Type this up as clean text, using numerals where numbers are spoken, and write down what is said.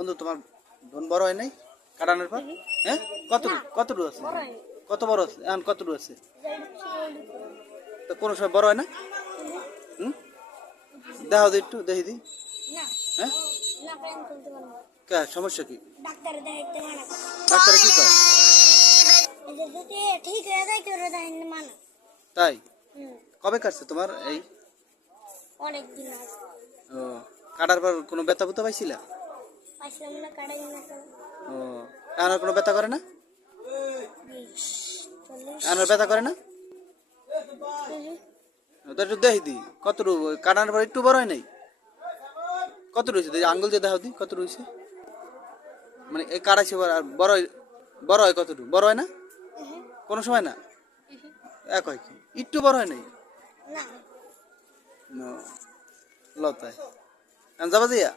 বন্ধু তোমার বোন বড় হয় নাই কাটানোর পর? হ্যাঁ, কতটুকু আছে? কত বড় আছে এখন? কতটুকু আছে? তো কোনো সময় বড় হয় না? হুম, দেখাও তো একটু, দেখি দি। হ্যাঁ, কে সমস্যা কি? ডাক্তারে কি কয়? তাই? কবে কাটছে তোমার এই? ও, কাটার পর কোনো ব্যথা বুথা পাইছিলা? ও, এখন আর কোনো ব্যথা করে না? এখন আর ব্যথা করে না? তো একটু দেখি দি কতটুকু কাটানোর পর একটু বড় হয় নাই? কত রয়েছে আঙ্গুল দিয়ে দেখাও দি কত রয়েছে, মানে এই কাটাইছে আর বড় বড় হয় কতটুকু? বড় হয় না কোনো সময়? না, এক হয় কি একটু বড় হয় নাই? লতায় যাবা দিয়া